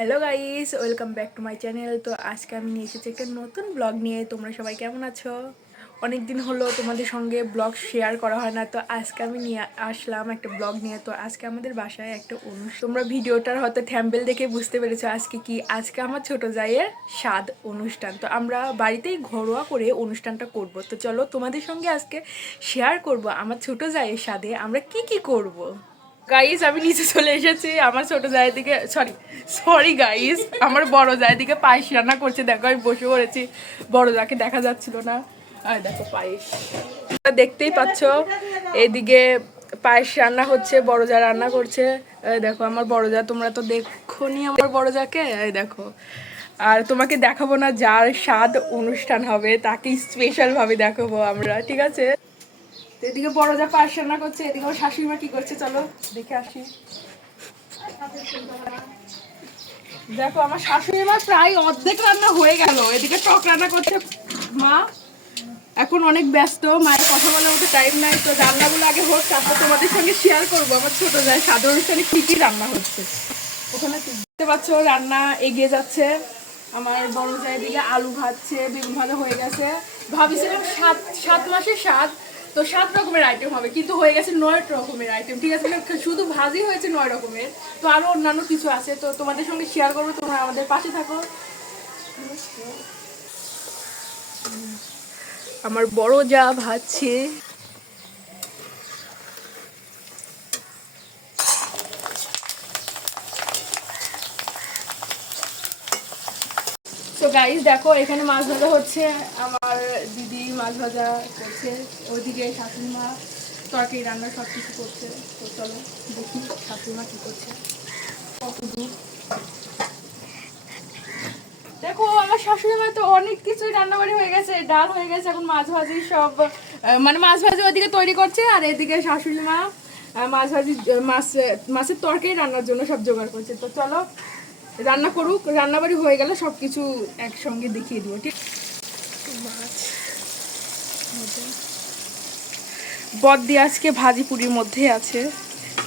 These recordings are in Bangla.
Hello guys welcome back to my channel তো আজকে আমি নিয়ে এসেছি একটা নতুন ব্লগ নিয়ে। তোমরা সবাই কেমন আছো? অনেক দিন হলো তোমাদের সঙ্গে ব্লগ শেয়ার করা হয় না। তো আজকে আমি নিয়ে আসলাম একটা ব্লগ নিয়ে। তো আজকে আমাদের বাসায় একটা অনুষ্ঠান তোমরা ভিডিওটার হয়তো থ্যাম্বেল দেখে বুঝতে পেরেছ আজকে কি। আজকে আমার ছোট জায়ের স্বাদ অনুষ্ঠান। তো আমরা বাড়িতেই ঘরোয়া করে অনুষ্ঠানটা করব। তো চলো তোমাদের সঙ্গে আজকে শেয়ার করব আমার ছোট জায়ের স্বাদে। আমরা কি কি করব। গাইস আমি নিচে চলে এসেছি। আমার ছোট জায়ের দিকে সরি সরি গাইস আমার বড় জায়ের দিকে পায়েস রান্না করছে। দেখো, আমি বসে পড়েছি। বড় যাকে দেখা যাচ্ছিল না। আর দেখো পায়েস। দেখতেই পাচ্ছ, এদিকে পায়েস রান্না হচ্ছে, বড় যা রান্না করছে। দেখো, আমার বড় যা, তোমরা তো দেখো নি আমার বড় যাকে। এই দেখো। আর তোমাকে দেখাবো না যার স্বাদ অনুষ্ঠান হবে তাকে স্পেশাল ভাবে দেখাবো আমরা, ঠিক আছে? এদিকে বড় যা পায়েস রান্না করছে এদিকে আমার শাশুড়ি মা কি করছে চলো দেখে আসি। দেখো, আমার শাশুড়ি মা প্রায় অর্ধেক রান্না হয়ে গেল। এদিকে টক রান্না করছে মা। এখন অনেক ব্যস্ত, মায়ের কথা বলার মতো টাইম নাই, তো রান্নাগুলো আগে হোক, তারপর তোমাদের সঙ্গে শেয়ার করব। আমার ছোট যায় স্বাদ অনুষ্ঠানে কি কি রান্না হচ্ছে? ওখানে দেখতে পাচ্ছ, রান্না এগিয়ে যাচ্ছে। আমার বড় জায়ের দিকে আলু ভাজছে, বেগুন ভাজা হয়ে গেছে। ভাবিছিলাম সাত সাত মাসে স্বাদ তো সাত রকমের আইটেম হবে, কিন্তু হয়ে গেছে নয় রকমের আইটেম ঠিক আছে? শুধু ভাজি হয়েছে নয় রকমের, তো আরও অন্যান্য কিছু আছে, তো তোমাদের সঙ্গে শেয়ার করব, তোমরা আমাদের পাশে থাকো। আমার বড় যা ভাজছে। তো গাইস দেখো, এখানে মাছ ভাজা হচ্ছে, আমার দিদি মাছ ভাজা করছে ওইদিকে শাশুড়ি মা তরকারি, রান্না সব কিছু করছে। তো চলো দেখি শাশুড়ি মা কী করছে। কত দূর দেখো, আমার শাশুড়ি মা তো অনেক কিছুই রান্নাবাড়ি হয়ে গেছে, ডাল হয়ে গেছে, এখন মাছ ভাজি সব মানে মাছ ভাজি ওদিকে তৈরি করছে, আর এদিকে শাশুড়ি মা মাছ ভাজি, মাছ, মাছের তরকারি রান্নার জন্য সব জোগাড় করছে। তো চলো, রান্না করুক, রান্নাবাড়ি হয়ে গেলে সব কিছু একসঙ্গে দেখিয়ে দিব, ঠিক? মাছ। আজকে ভাজি পুরির মধ্যে আছে।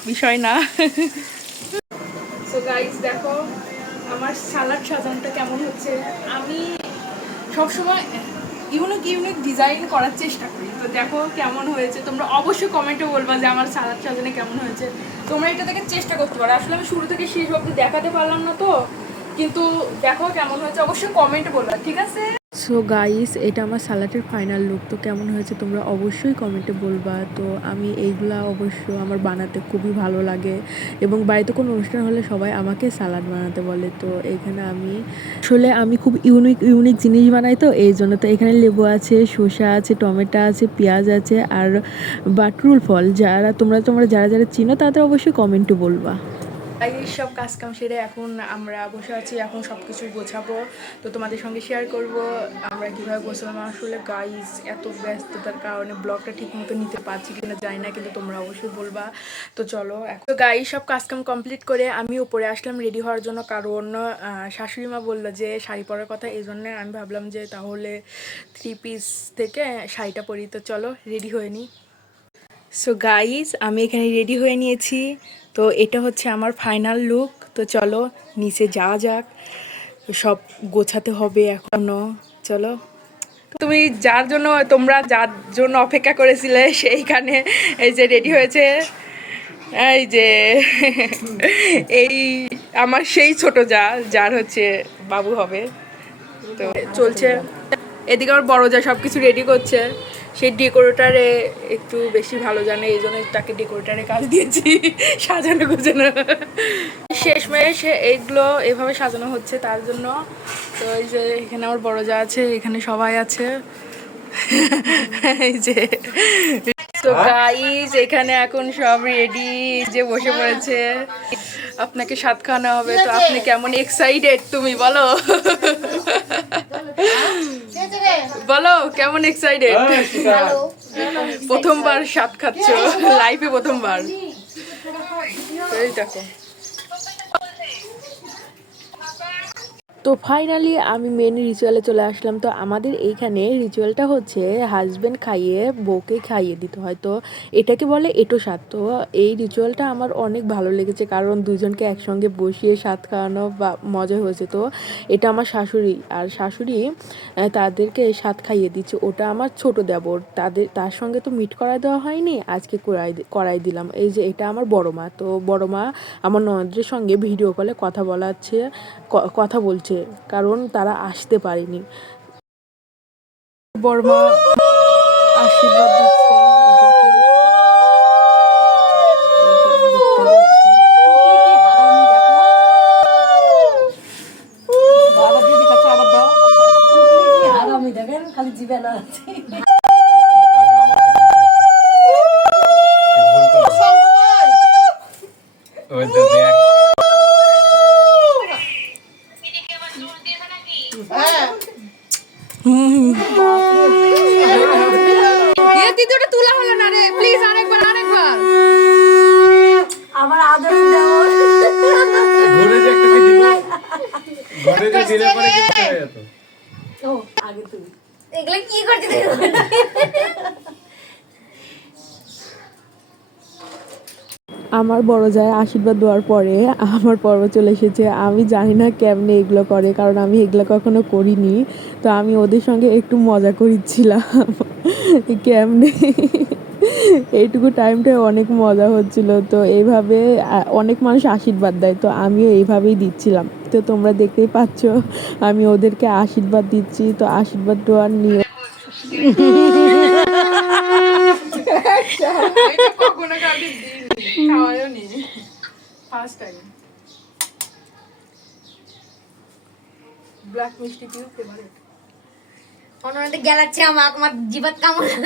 বিষয় না। দেখো, আমার সালাড সাজানোটা কেমন হচ্ছে? আমি সবসময় ইউনিক ইউনিক ডিজাইন করার চেষ্টা করি। তো দেখো কেমন হয়েছে। তোমরা অবশ্যই কমেন্টে বলবা যে আমার সালাদ সাজানো কেমন হয়েছে। তোমরা এটা থেকে চেষ্টা করতে পারো। আসলে আমি শুরু থেকে শেষ অবধি দেখাতে পারলাম না তো। কিন্তু দেখো কেমন হয়েছে। অবশ্যই কমেন্টে বলবা, ঠিক আছে? সো গাইস এটা আমার সালাটের ফাইনাল লুক তো কেমন হয়েছে তোমরা অবশ্যই কমেন্টে বলবা। তো আমি এইগুলা অবশ্য আমার বানাতে খুবই ভালো লাগে এবং বাড়িতে কোনো অনুষ্ঠান হলে সবাই আমাকে সালাড বানাতে বলে। তো এখানে আমি আসলে আমি খুব ইউনিক ইউনিক জিনিস বানাই তো, এই জন্য তো এখানে লেবু আছে, শসা আছে, টমেটো আছে, পেঁয়াজ আছে আর বাটরুল ফল। যারা তোমরা তোমরা যারা যারা চিনো তাদের অবশ্যই কমেন্টে বলবা। তাই সব কাজ কাম সেরে এখন আমরা বসে আছি, এখন সব কিছু গোছাবো। তো তোমাদের সঙ্গে শেয়ার করব, আমরা কীভাবে গোছালাম আসলে গাইজ এত ব্যস্ততার কারণে ব্লগটা ঠিক মতো নিতে পারছি কিনা জানি না, কিন্তু তোমরা অবশ্যই বলবা। তো চলো এখন। তো গাইজ সব কাজ কাম কমপ্লিট করে আমি উপরে আসলাম রেডি হওয়ার জন্য, কারণ শাশুড়ি মা বলল যে শাড়ি পরার কথা, এই জন্যে আমি ভাবলাম যে তাহলে থ্রি পিস থেকে শাড়িটা পরি। তো চলো রেডি হয়ে নিই সো গাইজ আমি এখানে রেডি হয়ে নিয়েছি। তো এটা হচ্ছে আমার ফাইনাল লুক তো চলো নিচে যাওয়া যাক। সব গোছাতে হবে এখনও, চলো। তুমি যার জন্য, তোমরা যার জন্য অপেক্ষা করেছিলে সেইখানে এই যে রেডি হয়েছে। এই যে, এই আমার সেই ছোট যা, যার হচ্ছে বাবু হবে। তো চলছে। এদিকে আমার বড় যা সব কিছু রেডি করছে। সেই ডেকোরেটারে একটু বেশি ভালো জানে এই জন্য তাকে ডেকোরেটারে কাজ দিয়েছি সাজানো গোছানো। শেষমেশ এইগুলো এভাবে সাজানো হচ্ছে তার জন্য। তো এই যে এখানে আমার বড় যা আছে এখানে সবাই আছে। এই যে। তো গাইজ এখানে এখন সব রেডি যে বসে পড়েছে। আপনাকে সাত খাওয়ানো হবে তো আপনি কেমন এক্সাইটেড তুমি বলো। বলো কেমন এক্সাইটেড প্রথমবার সাত খাচ্ছ লাইফে প্রথমবার। এই দেখো। তো ফাইনালি আমি মেন রিচুয়ালে চলে আসলাম। তো আমাদের এইখানে রিচুয়ালটা হচ্ছে হাজব্যান্ড খাইয়ে বউকে খাইয়ে দিতে হয়। তো এটাকে বলে এটো স্বাদ তো এই রিচুয়ালটা আমার অনেক ভালো লেগেছে, কারণ দুজনকে একসঙ্গে বসিয়ে স্বাদ খাওয়ানো বা মজা হয়েছে। তো এটা আমার শাশুড়ি, আর শাশুড়ি তাদেরকে স্বাদ খাইয়ে দিচ্ছে। ওটা আমার ছোট দেবর, তাদের, তার সঙ্গে তো মিট করাই দেওয়া হয়নি, আজকে করাই করাই দিলাম। এই যে এটা আমার বড় মা। তো বড় মা আমার ননদের সঙ্গে ভিডিও কলে কথা বলাচ্ছে কথা বলছে। কারণ তারা আসতে পারেনি। বর্মা আশীর্বাদ দিচ্ছে ওদেরকে। দেখতে পাচ্ছি। আরামই দেখেন খালি জিবে না আছে আগে আমাকে দিতে হয়েছে। তুই ভুল করলি। ওই তো দেখ এ দিদি ওটা তোলা হলো না রে প্লিজ আরেকবার আরেকবার আমার আদর্শ দেওয়ার ঘুরে যে একটা দিব ঘুরে যে দিলে পরে কিন্তু হয়ে যেত ও আগে তুমি এগুলো কি করছে আমার বড় যায় আশীর্বাদ দেওয়ার পরে আমার পর্ব চলে এসেছে। আমি জানি না কেমনে এগুলো করে কারণ আমি এগুলো কখনো করিনি। তো আমি ওদের সঙ্গে একটু মজা করিচ্ছিলাম। কেমনে? এইটুকু টাইমটা অনেক মজা হচ্ছিল। তো এইভাবে অনেক মানুষ আশীর্বাদ দেয়। তো আমিও এইভাবেই দিচ্ছিলাম। তো তোমরা দেখতেই পাচ্ছ আমি ওদেরকে আশীর্বাদ দিচ্ছি। তো আশীর্বাদ দেওয়ার নিয়ে কখনো খাওয়াও নি ফার্স্ট টাইম ব্ল্যাক মিষ্টি কি ফেভারিট অন্যদের গেলাচ্ছে আমার আমার জীবাত কামড়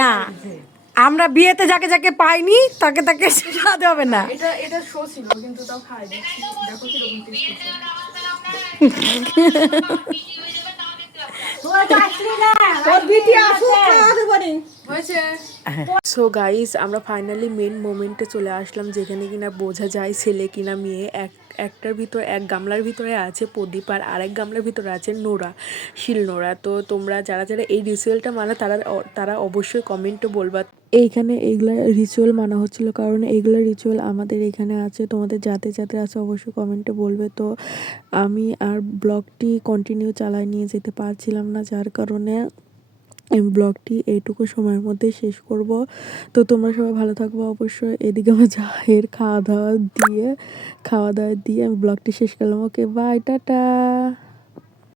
না আমরা বিয়েতে যাকে যাকে পাইনি তাকে তাকে সাথে হবে না। এটা এটা শো ছিল কিন্তু তাও খাই টেস্ট সো গাইস আমরা ফাইনালি মেন মোমেন্টে চলে আসলাম, যেখানে কিনা বোঝা যায় ছেলে কিনা মেয়ে এক একটার ভিতর এক গামলার ভিতরে আছে প্রদীপ আর আরেক গামলার ভিতরে আছে নোরা, শিল নোরা। তো তোমরা যারা যারা এই রিচুয়ালটা মানে তারা তারা অবশ্যই কমেন্টে বলবা। এইখানে এইগুলা রিচুয়াল মানা হচ্ছিল, কারণ এইগুলো রিচুয়াল আমাদের এখানে আছে, তোমাদের যাতে যাতে আছে অবশ্যই কমেন্টে বলবে। তো আমি আর ব্লগটি কন্টিনিউ চালায় নিয়ে যেতে পারছিলাম না, যার কারণে ব্লগটি এইটুকু সময়ের মধ্যে শেষ করব। তো তোমরা সবাই ভালো থাকব অবশ্যই। এদিকে আমার জাহের খাওয়া দাওয়া দিয়ে খাওয়া দাওয়া দিয়ে আমি ব্লগটি শেষ করলাম। Okay bye tata!